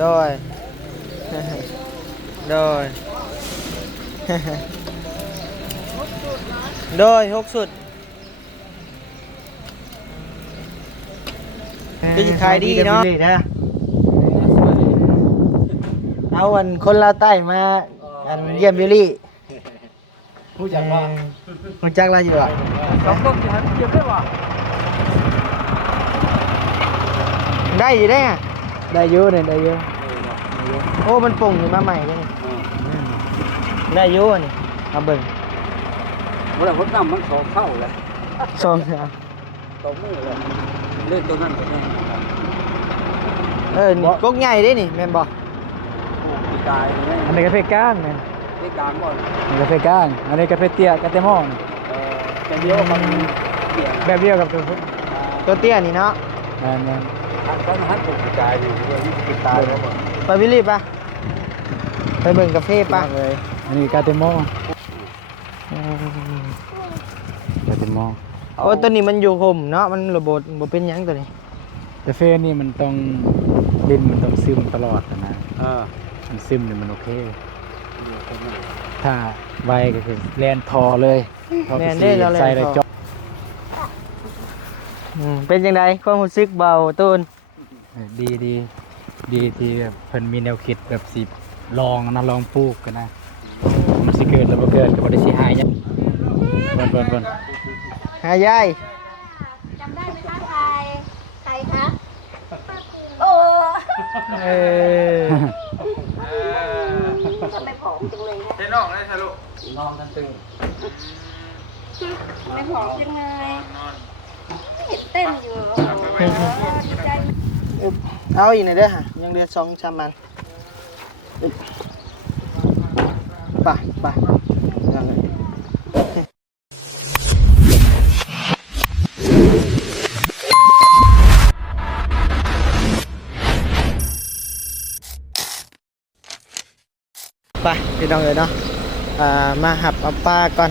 โดยโดยโดย6 สุดคือขายดีเนาะเอาวันคนลาวใต้มาอันเยี่ยมบิลลี่รู้จักว่ารู้จักอะไรอยู่อ่ะสองคนอย่างเกี่ยวได้ป่ะได้อยู่ได้อะได้อยู่เนี่ยได้อยู่โอ้มันปุ่งอยู่มาใหม่เลยได้อยู่นี่เอาเบิ่ง เวลาคนน้ำมันสองเข้าเลย สอง ตรงมือเลยเล่นตัวนั้นตัวนี้นี่กกใหญ่ได้นี่แม่นบ่ปีกาย อันนี้กาแฟก้างเนี่ย ปีกายหมด กาแฟก้างอันนี้กาแฟเตี้ยกาแฟหม้อ เป็นเดียวมันเกี่ยว แบบเดียวกับตัว ตัวเตี้ยนี่เนาะ นั่น ตอนนั้นผมปีกายอยู่ด้วยปีกายแล้วหมด ไปบิลลี่ปะไปเบิ่งกาแฟปะ เลยอันนี้กาแฟหม้กาแฟหม้อ โอ้ตัวนี้มันอยู่ห่มเนาะมันระบบบ่เป็นหยังตัวนี้ กาแฟนี่มันต้องดินมันต้องซึมตลอดนะ มันซึมเนี่ยมันโอเคถ้าไวก็คือแลนทอเลยใส่เลยจบ เป็นยังไงความรู้สึกเบาตูน ดีที่แบบเพิ่นมีแนวคิดแบบสิลองนะลองปลูกกันนะมันสิเกิดแล้วบ่เกิดก็บ่ได้สิหายเนี่ยเบิ่น หายาย จำได้ไหมคะใครคะโอ้ เออ ทำไมผอมจังเลยเนี่ย เจ้น้องได้ทะลุน้องกันตึง ทำไมผอมจังเลยไม่เห็นเต้นอยู่ดีใจ เอาอีกหน่อยเด้อฮะยังเหลือ2-3 มันไปยังเลยไปพี่น้องเลยเนาะมาหับเอาปลาก่อน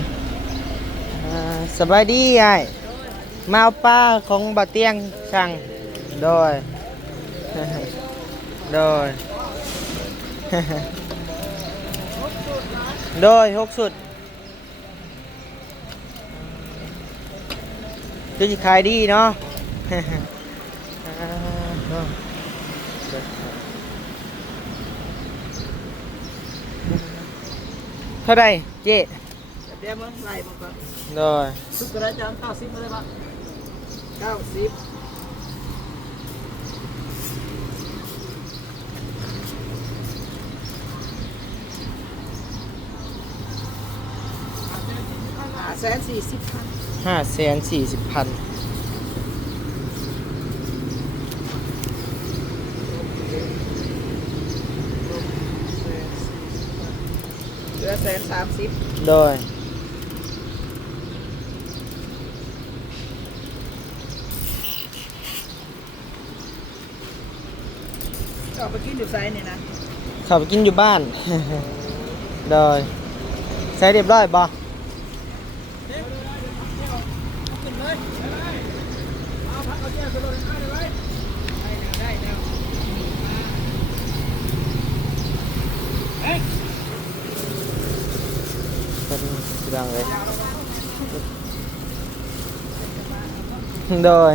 สบายดีไอ้มาเอาปลาของบ่าวเตียงสั่งโดย โดย โดย6 สุดคือขายดีเนาะ เท่าไรเจ๊ เดี๋ยวมันไล่มาก่อน โดย สุดกระจาย90มาเลยปะ90540,000 540,000เหลือ130,000 โดย เอาไปกินอยู่ไซนี่นะ เขาไปกินอยู่บ้าน โดยใส่เรียบร้อยบ่ดังเลย โดย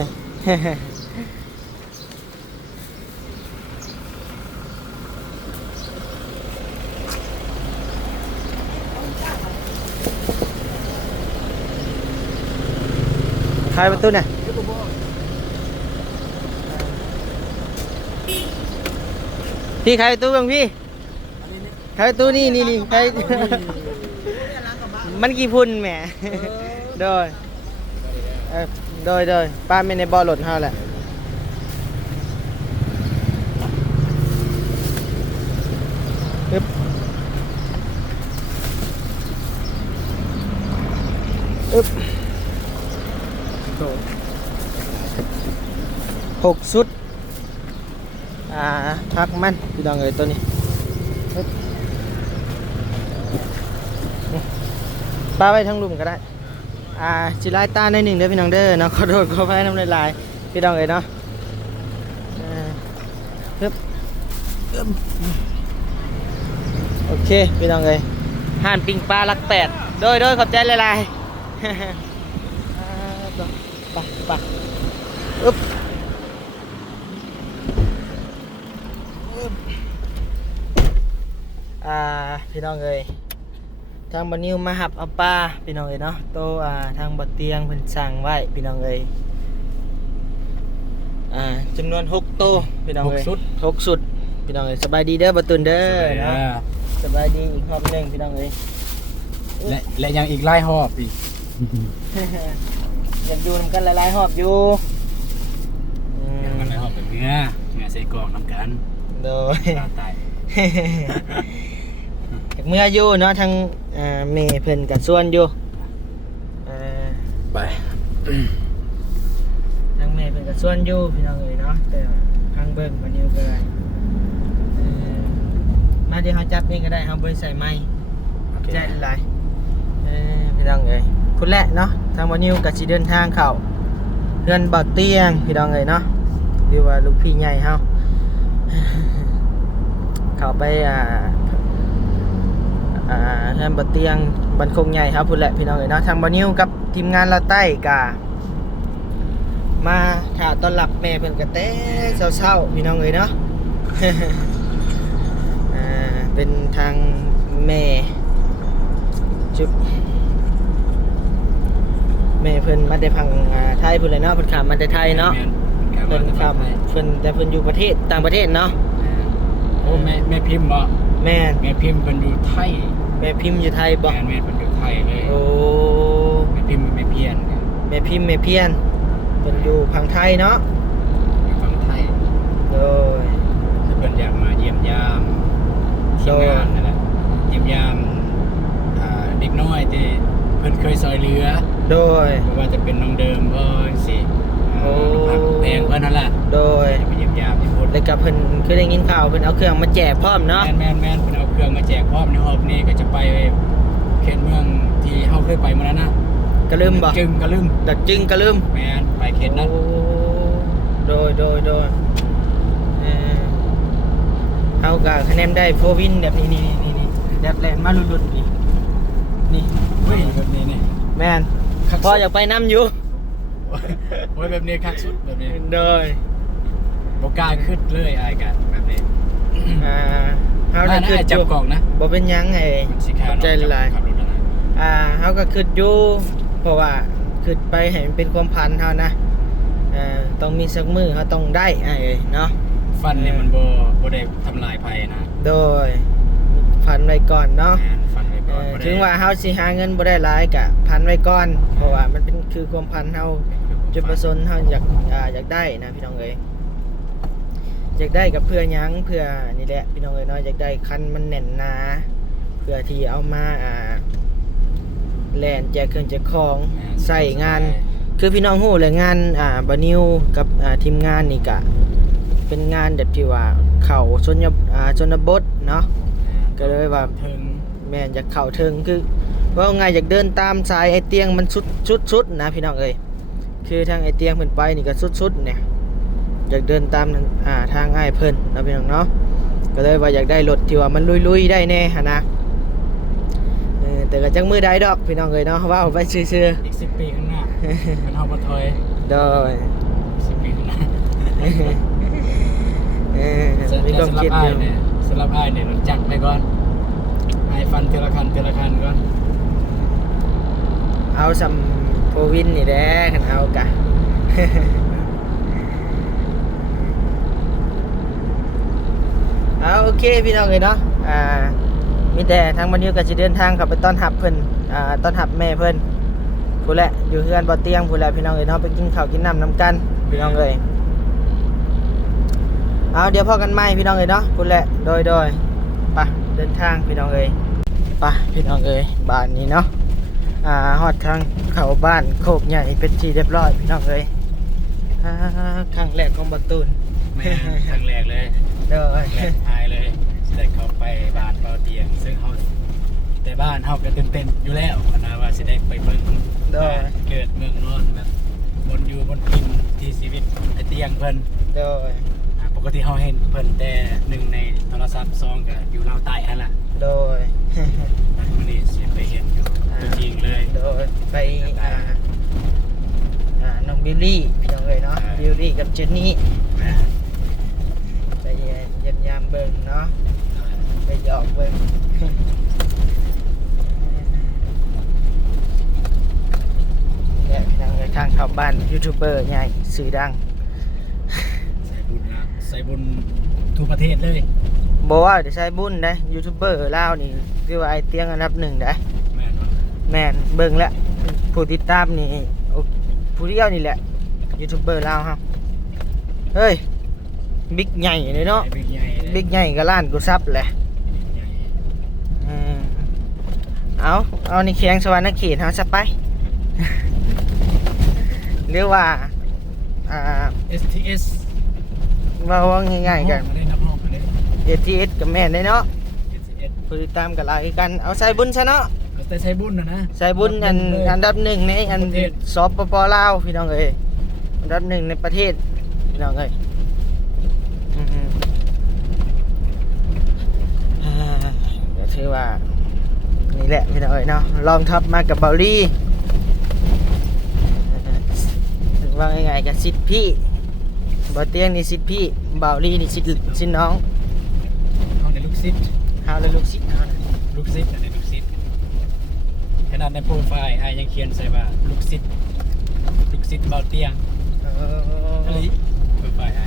ขายประตูเนี่ยพี่ขายประตูบ้างพี่ขายประตูนี่ขาย มันกี่พุ่นแหม โดยโดยป้าไม่ในบ่อหล่นเท่าแหละอึ๊บ6 สุดพักมันพี่น้องเอ้ยตัวนี้ปลาไว้ทั้งลุ่มก็ได้จิไล่ตาในหนึ่งเด้อพี่น้องเด้อเนาะขอโทษขออภัยน้ำลายพี่น้องเอ้ยเนาะ โอเคพี่น้องเลยห่านปิงปลาลักแปดโดยขอบใจหลายๆ ไปอึ๊บพี่น้องเลยทางบันนิวมาหับเอาปลาพี่น้องเลยเนาะโตทางบัดเตียงเพิ่นสั่งไว้พี่น้องเลยจำนวน6โตพี่น้องเลย6สุดพี่น้องเลยสบายดีเด้อบ่ตุนเด้อเนาะสบายดีอีกรอบหนึงพี่น้องเลย และยังอีกหลายหอบอีก อยากอยู่นำกันหลายๆหอบอยู่ ยังมันหลายหอบแบบเนื้อใส่กรอกนำกัน โดย ตาตาย เมื่ออยู่เนาะทางเมย์เพิ่นกับส่วนอยู่ ไป ทางเมย์เพิ่นกับส่วนอยู่พี่น้องเอ้ยเนาะแต่ทางเบิ่งมันอยู่ก็ได้มาเดี๋ยวเฮาจับเองก็ได้เฮาบ่ได้ใส่ไม้ใจหลายพี่น้องเอ้ยคุณแหละเนาะทางบ่นิวก็สิเดินทางเข้าเรือนบ่อเตียงพี่น้องเอ้ยเนาะหรือว่าลูกพี่ใหญ่เฮาเข้าไปเรือนบ่อเตียงบันคงใหญ่ครับพุ่นแหละพี่น้องเอ้ยเนาะทางบ่นิวกับทีมงานลาวใต้ก็มาถ่าต้อนรับแม่เพิ่นก็แต่เช้าๆพี่น้องเอ้ยเนาะ เป็นทางแม่จุบแม่เพิ่นมาได้พังไทยพุ่นเลยเนาะเพิ่นข้ามมาแต่ไทยเนาะเพิ่นข้ามเพิ่นแต่เพิ่นอยู่ประเทศต่างประเทศเนาะ โอ้แม่พิมพ์บ่ แม่ แม่พิมพ์เพิ่นอยู่ไทย แม่พิมพ์อยู่ไทยบ่ แม่เพิ่นอยู่ไทยเลย โอ้ แม่พิมพ์แม่เพียน แม่พิมพ์แม่เพียนเพิ่นอยู่พังไทยเนาะ อยู่ฝั่งไทย โดย เพิ่นอยากมาเยี่ยมยามทีมงานนั่นแหละเยี่ยมยามเด็กน้อยที่เพิ่นเคยซอยเรือ โดย ไม่ว่าจะเป็นน้องเดิมก็สิ โอ้ ผักแพงเพิ่นนั่นแหละ โดย ไปเยี่ยมยามที่พุ่น แล้วก็เพิ่นคือได้ยินข่าวเพิ่นเอาเครื่องมาแจกพร้อมเนาะ แม่นเพิ่นเอาเครื่องมาแจกพร้อมในหอบนี้ก็จะไปเขตเมืองที่เฮาเคยไปมาแล้วนะ กระลืมบ่ จึงกะลืม ดักจึงกระลืม แม่นไปเขตนั้น โอ้โดยเอากะคะแนนได้โฟวินแบบนี้แบบแลนมาหลุดๆนี่ เฮ้ยแบบนี้นี่ แม่นพออยากไปน้ำอยู่ โอ้ยแบบนี้คักสุดแบบนี้ โดย บ่กล้าขึ้นเลยอายกันแบบนี้ เฮาได้ น่า ขึ้น จั อบ ยู่ กล่องนะ บ่เป็นหยังไง สิขา ใจหลาย ขับรถอะไร เฮาก็ขึ้นอยู่เพราะว่าขึ้นไปให้มันเป็นความพันเฮานะต้องมีสักมือเฮาต้องได้ไอ้เนาะ ฟันนี่มันบ่ได้ทำลายภัยนะ โดยพันไว้ก่อนเนาะ แม่นฟันไว้ก่อนบ่ได้ ถึงว่าเฮาสิหาเงินบ่ได้หลายกะพันไว้ก่อน เพราะว่ามันเป็นคือความพันเฮาจุดประสงค์เฮาอยากได้นะพี่น้องเอ้ยอยากได้กับเพื่อหยังเพื่อนี่แหละพี่น้องเอ้ยเนาะอยากได้คันมันแน่นหนาเพื่อที่เอามาแล่นแจกเครื่องแจกของใส่งาน คือพี่น้องฮู้เลยงานบานิวกับทีมงานนี่กะเป็นงานแบบที่ว่าเข้าชนบทเนาะก็เลยว่า ถึง แม่นอยากเข้าถึงคือว่าไงอยากเดินตามสายไอเตียงมันสุดนะพี่น้องเอ้ยคือทางไอเตียงเพิ่นไปนี่ก็สุดเนี่ยอยากเดินตามทางอ้ายเพิ่นนะพี่น้องเนาะก็เลยว่าอยากได้รถที่ว่ามันลุยๆได้แน่หั่นนะแต่ก็จังมือได้ดอกพี่น้องเอ้ยเนาะว่าเอาไปซื่อ อีก10 ปีข้างหน้ามันเฮาบ่ถอย ๆโดย 10 ปีข้างหน้า มีความคิดอยู่ สำหรับอ้ายเนี่ยมันจักไปก่อนอ้ายฟันเทอละคันก่อน เอาซัมโฟวินนี่แหละคันเอากะ เอาโอเคพี่น้องเลยเนาะมีแต่ทางบันนิวก็จะเดินทางกลับไปต้อนรับเพิ่นต้อนรับแม่เพิ่นผู้แหละอยู่เฮือนบ่เตียงผู้แหละพี่น้องเอ้ยเนาะไปกินข้าวกินน้ำน้ำกันพี่น้องเอ้ยเอาเดี๋ยวพอกันใหม่พี่น้องเอ้ยเนาะผู้แหละโดยไปเดินทางพี่น้องเอ้ยไปพี่น้องเอ้ยบ้านนี้เนาะฮอดทางเข้าบ้านโคกใหญ่เป็นที่เรียบร้อยพี่น้องเอ้ยครั้งแรกของบ่ตูน แม่ครั้งแรกเลย โดย แรกทายเลยสิได้เข้าไปบ้านเป่าเตียงซึ่งเฮาแต่บ้านเฮาก็ตื่นเต้นอยู่แล้วนะว่าสิได้ไปเบิ่งเกิดเมืองนอนแบบบนอยู่บนกินที่ชีวิตไอเตียงเพิ่น โดย ปกติเฮาเห็นเพิ่นแต่หนึ่งในโท องก็อยู่ลาวใต้หั่นล่ะ โดย มื้อนี้สิไปเห็นอยู่จริงๆเลย โดยไปน้องบิลลี่พี่น้องเลยเนาะบิลลี่กับเจนนี่ไปเยี่ยมยามเบิ่งเนาะไปหยอกเบิ่งเนี่ยพี่น้องเลยทางเข้าบ้านยูทูบเบอร์ใหญ่สื่อดัง ใส่บุญทั่วประเทศเลย บอกว่าจะใช้บุญได้ยูทูบเบอร์ลาวนี่คือว่าไอเตียงอันดับหนึ่งได้ แม่นบ่ แม่นเบิ่งแล้วผู้ติดตามนี่ผู้เดียวนี่แหละยูทูบเบอร์ลาวครับเฮ้ยบิ๊กใหญ่เลยเนาะ บิ๊กใหญ่เลย บิ๊กใหญ่ก็ล้านกูซับแหละ บิ๊กใหญ่ อืมเอาในเคียงสวรรณเขตเฮาซะไป หรือว่าSTS ว่าง่ายๆกัน มาได้นับรอบมาได้ ATS กับแม่นได้เนาะ STS ผู้ติดตามกับหลายกันเอาใส่บุญซะเนาะ ก็แต่ใช้บุญนะ ใส่บุญอันดับหนึ่งในอัน ประเทศ สปปลาวพี่น้องเอ้ยอันดับหนึ่งในประเทศพี่น้องเอ้ยอืมก็ถือว่านี่แหละพี่น้องเอ้ยเนาะลองทับมากับเบาลี่ว่าง่ายๆกับสิทธิ์พี่บ่เตียงนี่สิทธิ์พี่เบาลี่นี่สิทธิ์น้อง เอาในลูกซิป เฮาเลยลูกศิษย์เฮานะ ลูกซิปในลูกซิปขนาดในโปรไฟล์ยังเขียนใส่ว่าลูกซิปเบาเตียง อะไรโปรไฟล์ใช่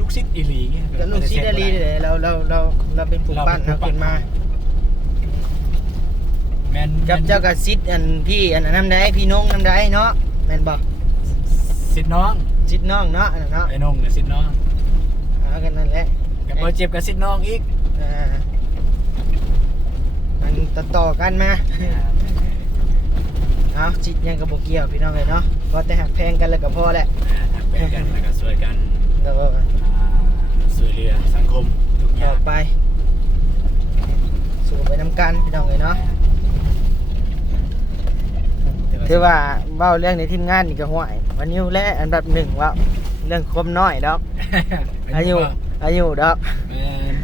ลูกซิปอีหลีเงี้ย ก็ลูกศิษย์อลีเลยเราเป็นผู้ปั้นเราขึ้นมา แมน กับเจ้ากับซิดอันพี่อันนั้นน้ำได้พี่น้องน้ำได้เนาะแม่นบอก ซิดน้อง ซิดน้องเนาะอันนั้นเนาะ ไอ้น้องเนี่ยซิดน้อง เอากันนั่นแหละ กับเจ็บกับซิดน้องอีก มันต่อกันมาเอาซิดยังกับโบเกียวพี่น้องเลยเนาะพอแต่หักแพงกันแล้วก็พอแหละ เป็นกันแล้วก็ช่วยกัน เดี๋ยว ช่วยเหลือสังคมทุกอ ต่ ย่า อง ไปสู่ไปน้ำกันพี่น้องเลยเนาะคือว่าเว้าเรื่องในทีมงานนี่ก็ห่วยวันนี้แหละอันดับหนึ่งว่าเรื่องความน้อยดอกอายุดอก แมน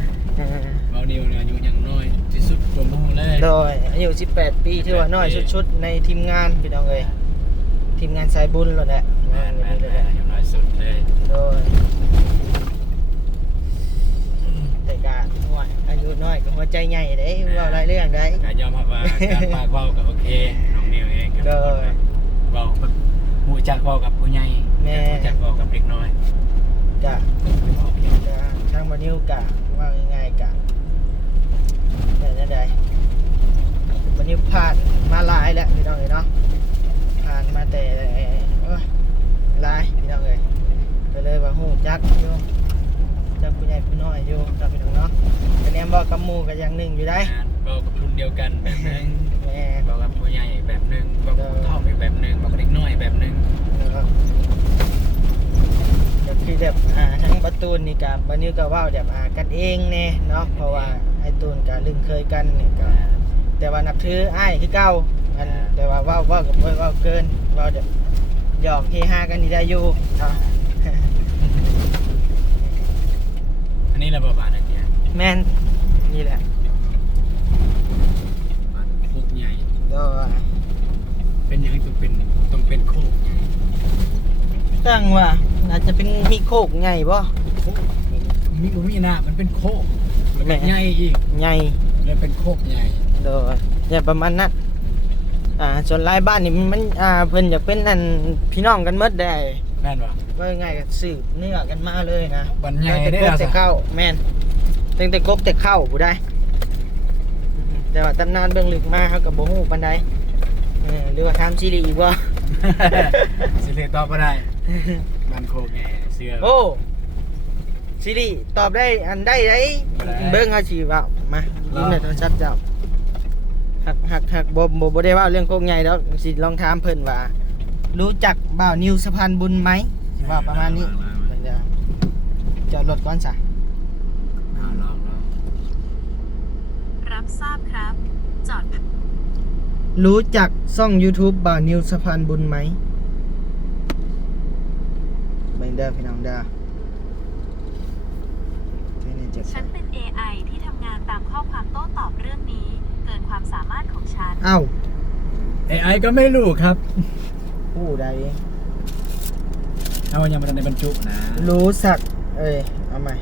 เบานิวเนี่ยอายุยังน้อยที่สุดรวมทั้งหมดเลย โดยอายุ18 ปีถือว่าน้อยชุดๆในทีมงานพี่น้องเอ้ยทีมงานสายบุญแล้วแหละ แมนอายุน้อยสุดเลย โดยแต่ก็ห่วยอายุน้อยก็หัวใจใหญ่เด้เว้าหลายเรื่องได้ การยอมรับว่าการปากเว้ากับโอเคน้องนิวเองกับเว้าแบบหูจักเว้ากับผู้ใหญ่หูจักเว้ากับเด็กน้อย กะทางบ่นิวกะว่าง่ายๆกะแต่นั่นใดบ่นิวผ่านมาหลายแล้วพี่น้องเอ้ยเนาะผ่านมาแต่โอ้ยหลายพี่น้องเอ้ยก็เลยว่าฮู้จักอยู่จักผู้ใหญ่ผู้น้อยอยู่ครับพี่น้องเนาะแต่แนมบอกกับหมู่ก็อย่างหนึงอยู่ได้ เว้ากับรุ่นเดียวกันแบบนึง แม่ เว้ากับผู้ใหญ่แบบนึงเว้ากับผู้เฒ่าอีกแบบนึงเว้ากับเด็กน้อยแบบนึง นะครับก็คือแบบทั้งประตูนนี่กับบ่นิวก็เว้าแบบกันเองแน่เนาะเพราะว่าไอ้ตูนก็ลืมเคยกันนี่ก็ แต่ว่านับถืออ้ายคือเก่าอันแต่ว่าเว้ากับเว้าเกินเว้าเดี๋ยวหยอกเฮฮากันนี่ได้อยู่เนาะ อันนี้ระบบบ้านอะไรเนี่ย แม่นนี่แหละ บ้านโคกใหญ่ ก็ เป็นยังต้องเป็นโคกใหญ่ ตั้งว่าน่าจะเป็นมีโคกใหญ่บ่ โคกมีหน้ามันเป็นโคกแล้วก็ใหญ่อีก ใหญ่ แล้วเป็นโคกใหญ่ โดยอย่าประมาณนั้นส่วนหลายบ้านนี่มันเพิ่นอยากเป็นนั่นพี่น้องกันหมดได้ แม่นวะ ว่าง่ายๆก็สืบเนื้อกันมาเลยนะ บ้านใหญ่ ตั้ง ได้ แต่ก แล้ บ ว แต่ สิ เข้าแม่นตั้งแต่กบแต่เข้าผู้ได้แต่ว่าตำนานเบื้องลึกมาเขากับโบฮู้ปานใดหรือว่าทำซีรีส์อีกบ่ สิเลตอบก็ได้บ้านโคกใหญ่เสื้อ โอ้ซีรีส์ตอบได้อันได้ได บ่ได้ เบิ่งเฮาสิเว้ามายิ้มในโทรศัพท์เจ้าหักบ่ได้เว้าเรื่องโคกใหญ่ดอกสิลองถามเพิ่นว่า รู้จักบ่าวนิวสะพานบุญไหมสิว่าประมาณนี้เพิ่นจะจอดรถก่อนซะ ลอง รับทราบครับ จอด รู้จักช่อง YouTube บ่าวนิวสะพานบุญไหมเบิ่งเด้อพี่น้องเด้อ ความสามารถของฉัน เอ้า AI ก็ไม่รู้ครับ ผู้ใด เอายังมาในบรรจุนะ รู้สักเอาใหม่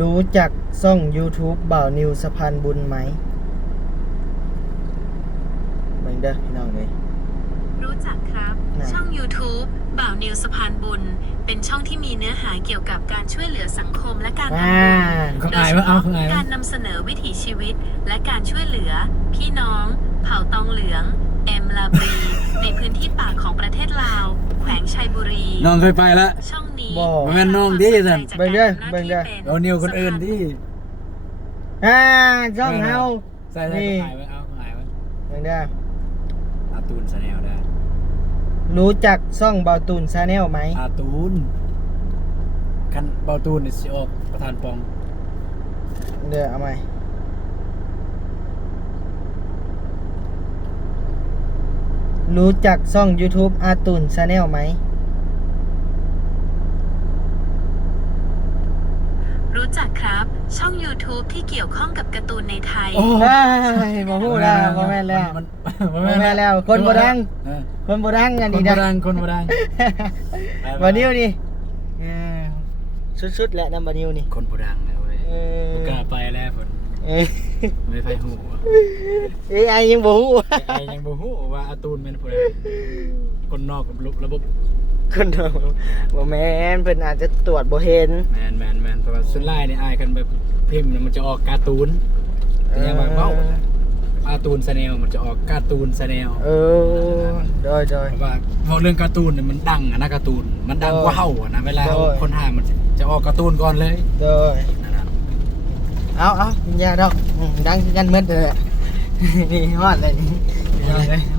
รู้จักช่อง YouTube บ่าวนิวสะพานบุญไหมเหมือนเด้อพี่น้องเลย รู้จักครับ น่ะ ช่อง YouTube บ่าวนิวสะพานบุญ เป็นช่องที่มีเนื้อหาเกี่ยวกับการช่วยเหลือสังคมและการทำบุญ ของ โด อาย ย เฉ ว่าเอา พาะ ของอาย การนำเสนอวิถีชีวิต และการช่วยเหลือ พี่น้อง เผ่าตองเหลือง เอ็มลาบรี ในพื้นที่ป่าของประเทศลาว แขวงชัยบุรี น้องเคยไปแล้ว ช่องนี้ บ่ แม่นน้องดิสัน ได้รับความสนใจจากการทำหน้าที่ เบิ่งเด้อ เป็น เอานิวคนอื่นที่ ช่องเฮา ใส่ นี่ ของอายไว้เอาของอายไว้ เหมือนเด้อ อาตูนสแนลได้ รู้จักช่องบ่าวตูนชาแนลไหม อาตูนคันเบาตูนนี่สิออกประธานปอง เดี๋ยวเอาใหม่รู้จักช่อง YouTube อาตูนชาแนลไหม รู้จักครับ ช่อง YouTube ที่เกี่ยวข้องกับการ์ตูนในไทย โอ้ยบ่ฮู้แล้วบ่แม่นแล้ว มัน บ่แม่นแล้วคนบ่ดัง เออ คนบ่ดังอัน คน นี้ บ่ นะ ดังคนบ่ดัง บ่นิวนี่สุดๆแหละนำบ่นิวนี่ คนบ่ดังแล้วเว้ย เออ บ่กล้าไปแล้วเพิ่น เอ้ย ไม่ไผฮู้ AI ยังบ่ฮู้ ไอ้ยังบ่ฮู้ว่าอาตูนแม่นผู้ใดคนนอกกับระบบ คนเดิมบ่แม่นเพิ่นอาจจะตรวจบ่เห็น แมนเพราะว่าส่วนหลายนี่อายกันแบบพิมพ์เนี่ยมันจะออกการ์ตูนแต่ยังว่าเว้าการ์ตูนแนลมันจะออกการ์ตูนแนล เออโดย เพราะว่าพอเรื่องการ์ตูนเนี่ยมันดังอะนะการ์ตูนมันดังกว่าเฮาอะนะเวลา โอ้ย คนหามันจะออกการ์ตูนก่อนเลย โดย นั่นน่ะ เอาอย่าดอกดังกันหมดเลยอะนี่ฮอดเลยนี่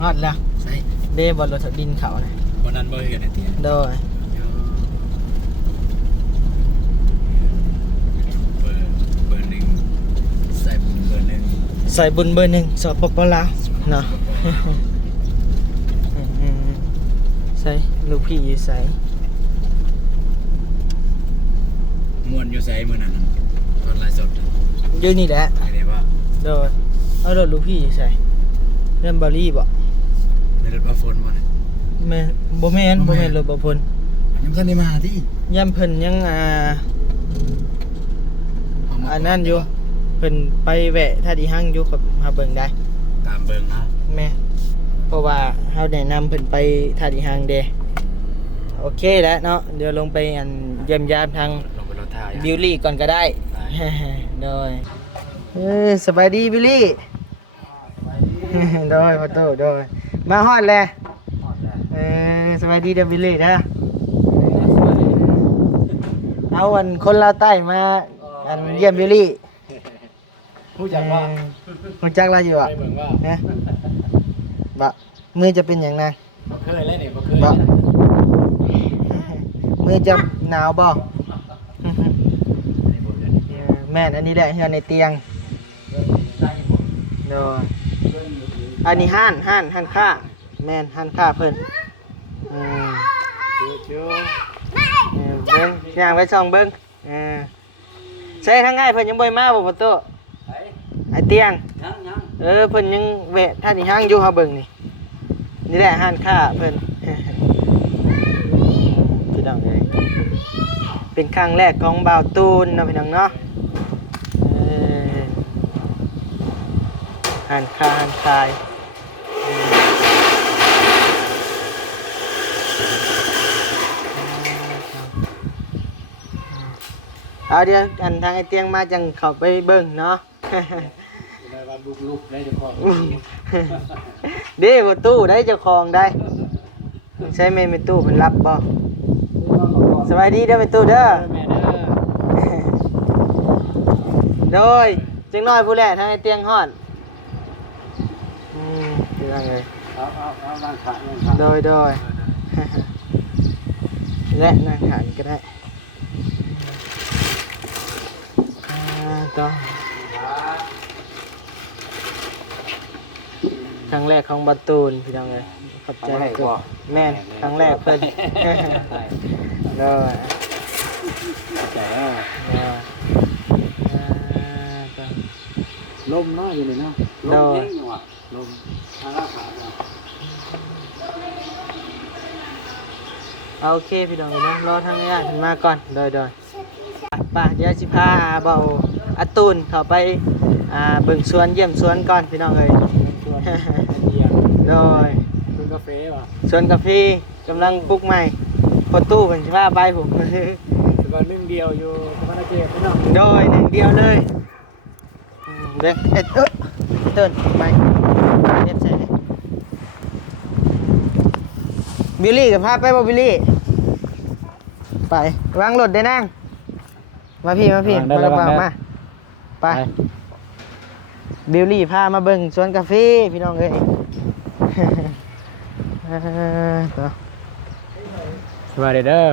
ฮอดแล้ว ใส่ เด้บ่รถดินเขาน่ะ วันนั้นบ่เห็นไอ้เตี้ย โดย เบอร์หนึ่งใส่เบอร์หนึ่ง ใส่บุญเบอร์1สปปลาวเนาะ ใส่ลูกพี่อยู่ใส่ ม่วนอยู่ไสมื้อนั้นตอนไลฟ์สด อยู่นี่แหละ ไอ้เด้ว่า โดยเอารถลูกพี่อยู่ใส่เริ่มบอรี่บ่ ในรถบ่ฝนบ่เนี่ย แม่บ่แม่นรถบ่พล ยังบ่ทันได้มาที่ ย่ำเพิ่นยังเอามา อันนั้นอยู่เพิ่นไปแวะท่าดีห้างอยู่กับหาเบิ่งได้ ตามเบิ่งเฮา แม่เพราะว่าเฮาแนะนำเพิ่นไปท่าดีห้างเด้โอเคแล้วเนาะเดี๋ยวลงไปอันเยี่ยมยามทาง ลงไปรถถ่าย บิวลี่ก่อนก็ได้ โดยสบายดีบิวลี่ โดยพ่อโตโดยมาฮอดแล้วสบายดีเด้อบิวลี่นะเอาอันคนลาวใต้มาอันเยี่ยมบิวลี่ ผู้จักว่า รู้จักเราอยู่อ่ะ ไปเบิ่งว่า นะบะมือจะเป็นอย่างนั้น บ่เคยแล้วนี่บ่เคย บะมือจะหนาวบ่แม่นอันนี้แหละเฮือนในเตียงโดยอันนี้ห้านค่าแม่นห้านค่าเพิ่นเบิ่งย่างไปส่องเบิ่งใช้ทั้งง่ายเพิ่นยังบ่มาบ่ประตูไอ้เตียงเพิ่นยังแวะท่านนี่ห้างอยู่เฮาเบิ่งนี่นี่แหละห้านค่าเพิ่น พี่น้องเอ้ยเป็นครั้งแรกของบ่าวตูนเนาะพี่น้องเนาะหันคาหันคายเอาเดี๋ยวอันทางไอเตียงมาจังเข้าไปเบิ่งเนาะ ได้ว่าลุกๆได้เจ้าของ เด้บ่ตู้ได้เจ้าของได้ใช่ไหมแม่ตู้เพิ่นรับบ่สวัสดีเด้อแม่ตู้เด้อ แม่เด้อ โดยจังน้อยผู้แลทางไอเตียงฮอดเป็นยังไง เอานั่งขา โดย และนั่งขานก็ได้ต่อครั้งแรกของบัตตูนพี่น้องเลยขอบใจแม่นครั้งแรกเพิ่นโดย แต่ ลมเนาะอยู่นี่เนาะ โดย ลม โอเคพี่น้องเนาะรอทางญาติขึ้นมาก่อนโดยป่ะเดี๋ยวสิพาเบาอาตูนเข้าไปเบิ่งสวนเยี่ยมสวนก่อนพี่น้องเอ้ย โดย เป็นกาแฟว่ะ สวนกาแฟกำลังปลูกใหม่พอตู้เพิ่นสิพาไปผม แต่ว่า1เดียวอยู่สมณเขตพี่น้อง โดยหนึ่งเดียวเลยเด็กเติ้นไปเน็บใส่เลยบิลลี่กับพาไปบ่บิลลี่ไปวางรถได้นั่งมาพี่มาระวังมาไปบิลลี่พามาเบิ่งสวนกาแฟพี่น้องเอ้ย สวัสดีเด้อ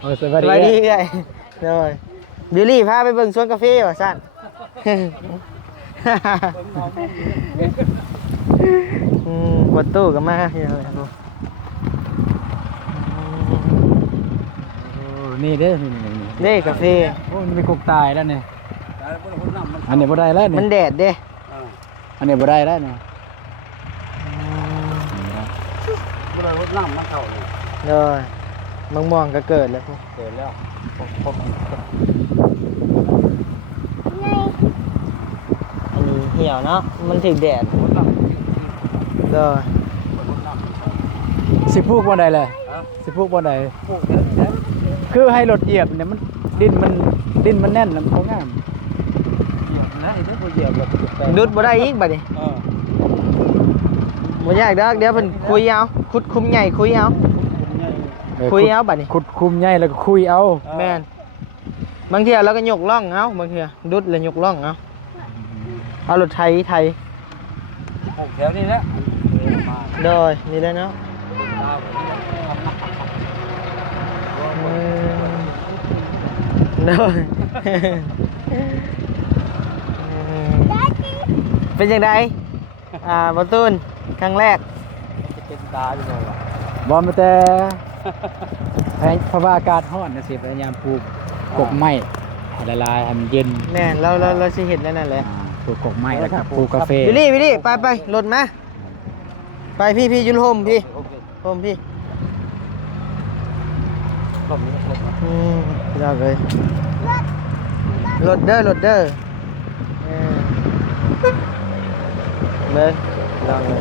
โอ้สวัส สวัส ดี ดีไงโดยบิลลี่พาไปเบิ่งสวนกาแฟว่ะสั่น ประตูก็มาเฮียเลยครับ โอ้นี่เด้อนี่ เด้กาแฟ โอ้มันมีกกตายแล้วเนี่ยอันนี้บ่ได้แล้ว มั นี่ นแดดเด้ อันนี้บ่ได้แล้วเนี่ย เลยมองก็เกิดแล้วพวก เกิดแล้ว อันนี้เหี่ยวเนาะมันถึงแดดเลย สิพูกบ่ได้เลยสิพูกบ่ได้คือให้รถเหยียบเนี่ยมันดินมันแน่นแล้วมันบ่งามเหยียบแล้วบ่เหยียบ ดุดบ่ได้อีกบัดนี้บ่ยากดอกเดี๋ยวเพิ่นคุยเอาขุดคุมใหญ่คุยเอาคุยเอาบัดนี้ ขุดคุมใหญ่แล้วก็คุยเอา แม่นบางเทีเราก็ยกล่องเอาบางเทีดุดแล้วยกล่องเอารถไถแถวนี้แหละ โดยนี่แหละเนาะโดย เป็นยังไงประตูนครั้งแรก เป็นตาอยู่เลยว่ะ บ่มาแต่เพราะว่าอากาศร้อนนะสิพยายามปลูกกกไม้ให้ละลายให้มันเย็น แน่เราสิเห็นแล้วนั่นแหละ ปลูกกกไม้แล้วก็ปลูกกาแฟ วิลลี่ไปรถมาไปพี่ยุนโฮมพี่ โอเค โฮมพี่ ผมนี่ผมนะ เราเลยรถเด้อเบิ่งเราเลย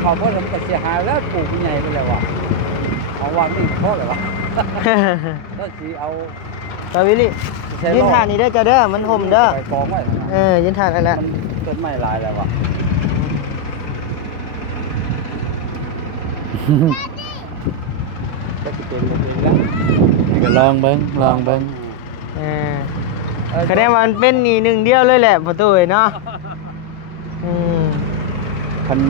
เขาเพราะมันก็เสียหายแล้วปลูกใหญ่ไปแล้วว่ะเอาวางนี่เพราะอะไรวะก็สีเอา ไปวิลลี่ยืนถ่านนี่เด้อเด้อมันห่มเด้อ ไปกองไว้ ยืนถ่านนั่นแหละ มันต้นไม้ลายแล้วว่ะ ก็จะเป็นแบบนี้แล้ว ก็ลองเบิ่ง คะแนนว่ามันเป็นนี่หนึ่งเดียวเลยแหละประตูเนาะ คัน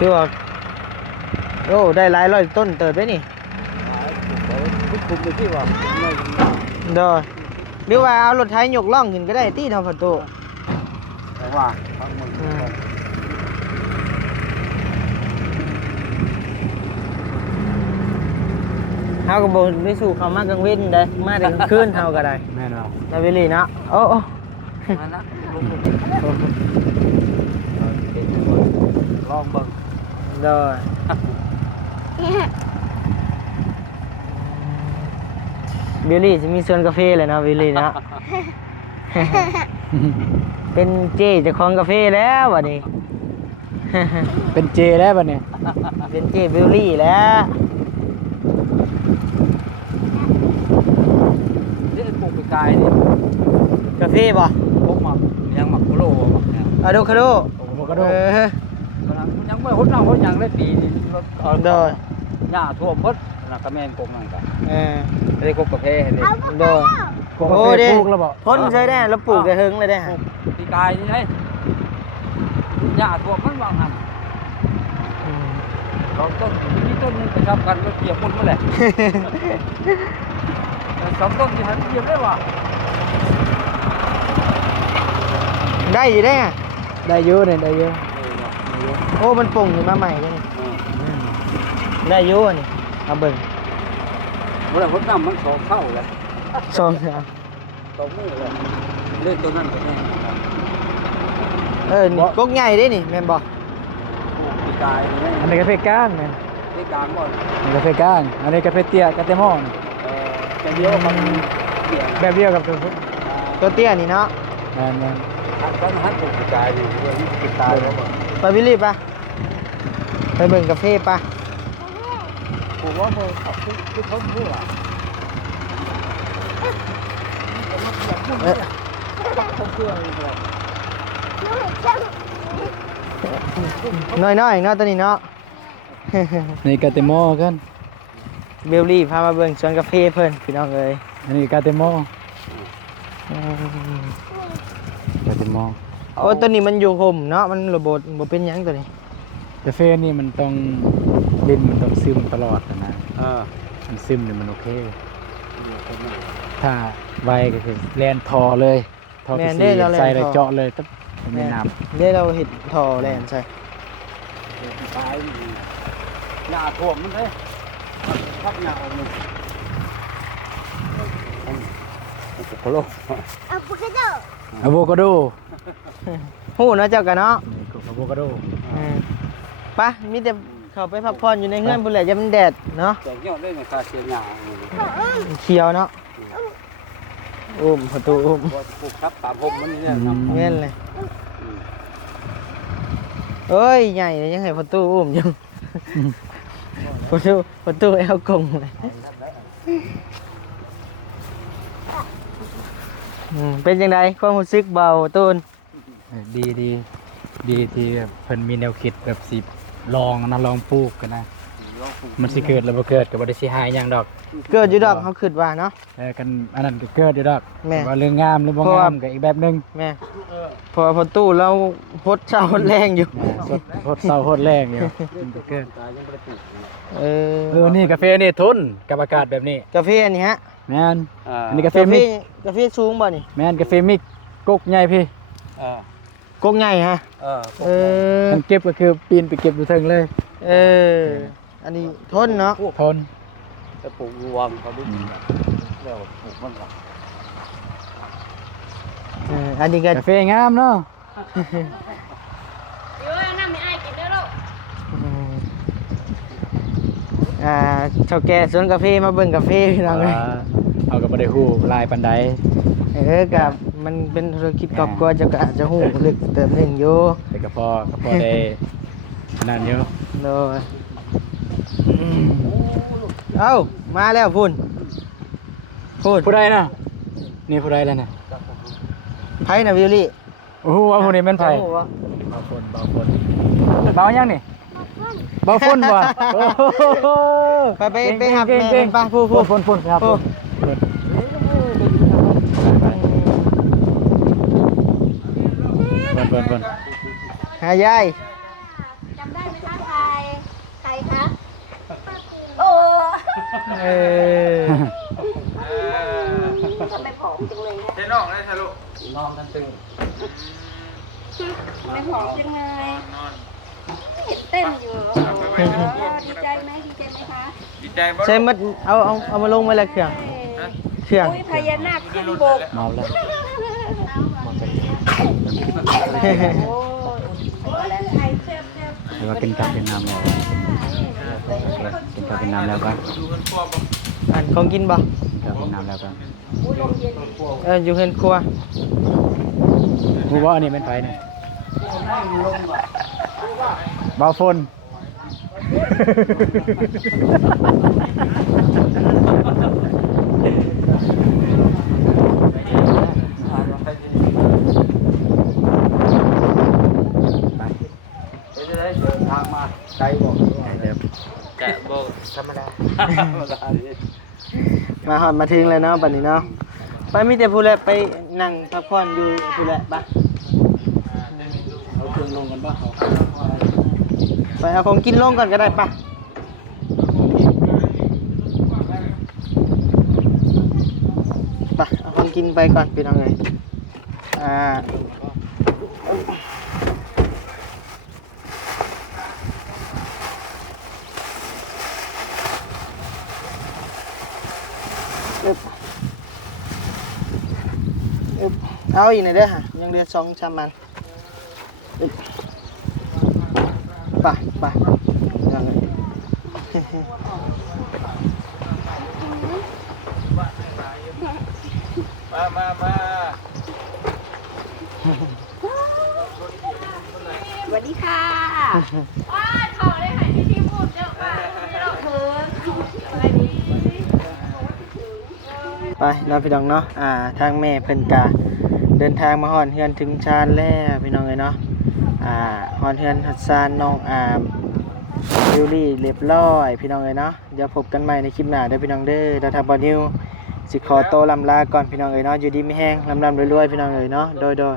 คือว่าโอ้ได้หลายร้อยต้นเติบได้นี่ คุมไปที่ว่า เด้อหรือว่าเอารถไถยกล่องขึ้นก็ได้ตีเท่าประตู แต่ว่าทั้งหมด เฮาก็บ่ได้สู่เขามากลางเว้นได้มาแต่กลางคืนเฮาก็ได้ แม่นบ่ นาวิลลี่เนาะโอ้ มานะลองเบิ่ง เด้อวิลลี่จะมีสวนกาแฟเลยนะวิลลี่เนาะ เป็นเจ้เจ้าของกาแฟแล้วบัดนี้ เป็นเจแล้วบัดนี้ เป็นเจ้วิลลี่แล้ว นี่ปลูกไปกายนี่ กาแฟบ่ พวกหมักยังหมักโคโลหมักเนี่ย อะโดคาโด โมกระโดด ยังไม่หุ่นน้ำหุ่นยังได้ปีนี่รถ เด้อ หญ้าท่วมหมดนะกระแมนกงนั่นกัน ได้กบกาแฟเห็นดิ เด้อก กาแฟปลูกแล้วบ่ พ้นใช้ได้แล้วปลูกได้เฮิงเลยได้ ปีกายนี่ไงหญ้าท่วมมันบางหัน สองต้นมีต้นหนึงไปทำกันก็เกี่ยวหมดเมื่อไหร่สองต้นที่หันเกี่ยวได้ว่ะ ได้อยู่ได้ไง ได้เยอะเนี่ยได้เยอะ โอ้มันปุ่งขึ้นมาใหม่เลยนี่ได้อยู่อันนี่เอาเบิ่ง เมื่อไหร่พ้นน้ำมันสองเข้าเลย สองเอา สองมือเลยเล่นตัวนั้นก็แน่ นี่กกใหญ่เด้นี่แม่นบ่ ปีกายนี่ อันนี้กาแฟก้างเนี่ย ปีกลางบ่อน อันนี้กาแฟก้างอันนี้กาแฟเตี้ยกาแฟหม้อนี่ เป็นเดียวมันเกี่ยว แบบเดียวกับตัว ตัวเตี้ยนี่เนาะ แม่น ตอนหันปีกายอยู่ด้วยปีกายแล้วบ่ ไปวิลลี่ปะไปเบิ่งกาแฟปะ ผมว่ามันเขาคือเขาพูดอ่ะ เขาเชื่อเลย น้อยๆเนาะตัวนี้เนาะ นี่กาแฟหม้อกัน เบลลี่พามาเบิ่งสวนกาแฟเพิ่นพี่น้องเอ้ย อันนี้กาแฟหม้อ กาแฟหม้อ โอ้ตัวนี้มันอยู่ห่มเนาะมันระบบบ่เป็นหยังตัวนี้ กาแฟนี่มันต้องดินมันต้องซึมตลอดนะ มันซึมเนี่ยมันโอเค ถ้าไวก็คือแลนทอเลยทอ แม่ พี น ซี เด้เราแล่น ใส่เลย ท่อ เจาะเลยตึ๊บไม่น้ เด้เราเฮ็ดท่อแล่นใส่ ตายหน้าท่วมมันเลยพักหน้าออกเลยโอ้โห ำอะโวคาโด ฮู้เนาะเจ้ากันเนาะ อะโวคาโด ปะมีแต่เข้าไปพักผ่อนอยู่ในเฮือนพุ่นแหละอย่ามันแดดเนาะ แต่ยอดเลยในคาเชียร์หน้า เขียวเนาะอุ้มประตูอุ้ม พอปลูกทับตามผมมันนี่นะ เงี้ยเลยเอ้ยใหญ่เลยยังให้ประตูอุ้มอยู่ ประตูแอลกงเลยเป็นยังไงความรู้สึกเบาตูน ดีที่แบบเพิ่นมีแนวคิดแบบสิลองนะลองปลูกกันนะ มันสิเกิดหรือบ่เกิดก็บ่ได้สิหายหยังดอก เกิดอยู่ดอกเขาคิดว่าเนาะ กันอันนั้นก็เกิดอยู่ดอก แม่ ว่าเรื่องงามหรือบ่ เพราะ งา ว่า มก็อีกแบบหนึง แม่พอประตูเราพดเช้าพดแรงอยู่ โคตรเศร้าโคตรแรงอยู่มันก็เกิด เออ นี่กาแฟนี่ทนกับอากาศแบบนี้ กาแฟอันนี้ฮะ แม่นอันนี้กาแฟ กาแฟ มิก กาแฟสูงบ่นี่ แม่นกาแฟมิกกกใหญ่พี่ กงใหญ่ฮะเออ มันเก็บก็คือปีนไปเก็บอยู่เทิงเลย เอออันนี้ทนเนาะ ทน จะปลูกรวมเขาดูแล้วปลูกมันละ อันนี้ก็ กาแฟงามเนาะ เดี๋ยวน้ำไม่อายกินเด้อลูก เจ้าแก่สวนกาแฟมาเบิ่งกาแฟพี่น้องเลย เอาก็บ่ได้ฮู้ลายปานใด กับมันเป็นธุรกิจครอบครัวเจะก็อาจจะหูลึกเติมหนึ่งอยู่ แต่ก็พอได้นั่นอยู่ โดยเอ้ามาแล้วพุ่น ผู้ใดน่ะนี่ผู้ใดแล้วน่ะ ไพ่นะวิลลี่ โอ้โหว่าผู้นี้แม่นไผ โอ้โห เบาฝนเบายังนี่เบาฝนบ่โอ้โห ไปหับแม่ เก่ง ไปพูด ฝนครับฝน หายาย จำได้ไหมคะใครคะโอ้ เออ ทำไมผอมจังเลยนะ เจ๊น้องได้ทะลุ น้องนั่นตึง ทำไมผอมจังเลยเห็นเต้นอยู่ดีใจไหมคะ ดีใจใช่มัดเอามาลงไว้ละเครื่อง อุ้ยพญานาคขึ้นบก เมาแล้ว โอ้แล้วใครเจ็บ เดี๋ยวกินกับเป็นน้ำแล้วกินกับเป็นน้ำแล้วก็ อันของกินบ่ กินกับเป็นน้ำแล้วก็ อยู่เฮือนครัว ผู้ว่าอันนี้เป็นไผเนี่ยเบาฝน จะได้เดินทางมาไกลบอก เดี๋ยว กะบ่ธรรมดา มาหอดมาถึงแล้วเนาะบัดนี้เนาะไปมีแต่ผู้แลไปนั่งพักผ่อนอยู่ผู้แลปะ เอาเครื่องลงกันบ้างเขา ไปเอาของกินลงก่อนก็ได้ปะไปเอาของกินไปก่อนพี่น้องเอ้ยเอาอีกหน่อยเด้อฮะยังเหลือ2-3 มันไปยังไงมา สวัสดีค่ะว้าขอได้หายที่พูดเจ้าค่ะเราเถินอะไรนี้ ไปเนาะพี่น้องเนาะทางแม่เพิ่นกะเดินทางมาฮอดเฮือนถึงชานแล้วพี่น้องเอ้ยเนาะฮอดเฮือนฮัดซานน้องบิวลี่เรียบร้อยพี่น้องเอ้ยเนาะเดี๋ยวพบกันใหม่ในคลิปหน้าเด้อพี่น้องเด้อแล้วถ้าบ่นิวสิขอโตวลำลาก่อนพี่น้องเอ้ยเนาะอยู่ดีมีแฮงลำรวยๆพี่น้องเอ้ยเนาะโดย